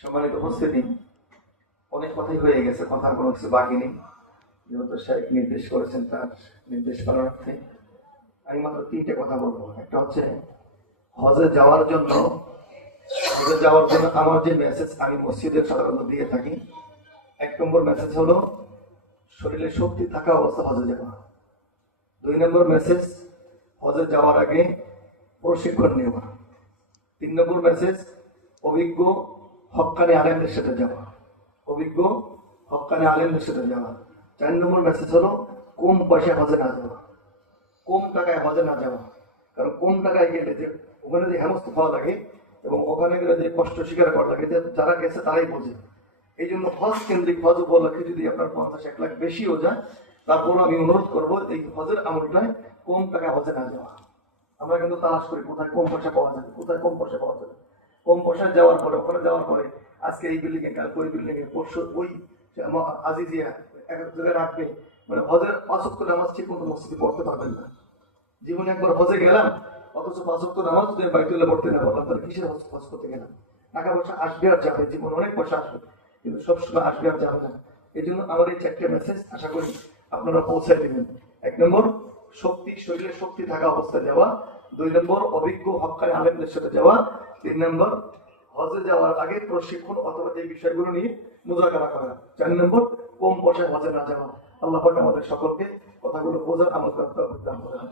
সম্মানিত উপস্থিতি, অনেক কথাই হয়ে গেছে, কথার কোনো কিছু বাকি নেই। যেহেতু শেখ নির্দেশ করেছেন তার নির্দেশ পালনার্থে আমি মাত্র তিনটে কথা বলবো। একটা হচ্ছে হজে যাওয়ার জন্য আমার যে মেসেজ আমি মসজিদের সাধারণত দিয়ে থাকি, 1 নম্বর মেসেজ হলো শরীরে শক্তি থাকা অবস্থা হজে যাওয়া। 2 নম্বর মেসেজ হজে যাওয়ার আগে প্রশিক্ষণ নেওয়া। 3 নম্বর মেসেজ অভিজ্ঞ হক্কানি আলেমদের সাথে যাওয়া। 4 নম্বর মেসেজ হলো কম পয়সায় হজে না যাওয়া, কম টাকায় হজে না যাওয়া। কারণ কম টাকায় গেলে যে ওখানে যে হেমস্ত খাওয়া লাগে এবং ওখানে গেলে যে কষ্ট স্বীকার করা লাগে, যারা গেছে তারাই বোঝে। এই জন্য হজ কেন্দ্রিক হজ উপলক্ষে যদি আপনার 50-1 লাখ বেশিও যায়, তারপরও আমি অনুরোধ করবো এই হজের আমলটায় কম টাকায় হজে না যাওয়া। আমরা কিন্তু তালাশ করি কোথায় কম পয়সা পাওয়া যাবে, কম পয়সা যাওয়ার পরে ওখানে যাওয়ার পরে আজকে এই বিল্ডিং এ, কাল ওই বিল্ডিং এ, পরশু ওই আজিজিয়া এক জায়গায় রাখবে। মানে হজের 5 ওয়াক্ত নামাজ ঠিক মতো মসজিদে পড়তে পারবেন না। জীবনে একবার হজে গেলাম, অথচ 5 ওয়াক্ত নামাজ যদি বাইতুল্লাহ পড়তে না পারলাম, তাহলে কিসের হজ করতে গেলাম? টাকা পয়সা আসবে আর যাবে, জীবন অনেক পয়সা আসবে, কিন্তু সবসময় আসবে আর যাবে না। এই জন্য আমার এই 4টে মেসেজ আশা করি আপনারা পৌঁছায় দেবেন। 1 নম্বর শরীরে শক্তি থাকা অবস্থায় যাওয়া। 2 নম্বর অভিজ্ঞ হক্কানি আলেমদের সাথে যাওয়া। 3 নম্বর হজে যাওয়ার আগে প্রশিক্ষণ অথবা এই বিষয়গুলো নিয়ে মুযাকারা করা। 4 নম্বর কম পয়সায় হজে না যাওয়া। আল্লাহ পাক আমাদের সকলকে কথাগুলো বোঝার আমল করার তৌফিক দান করেন।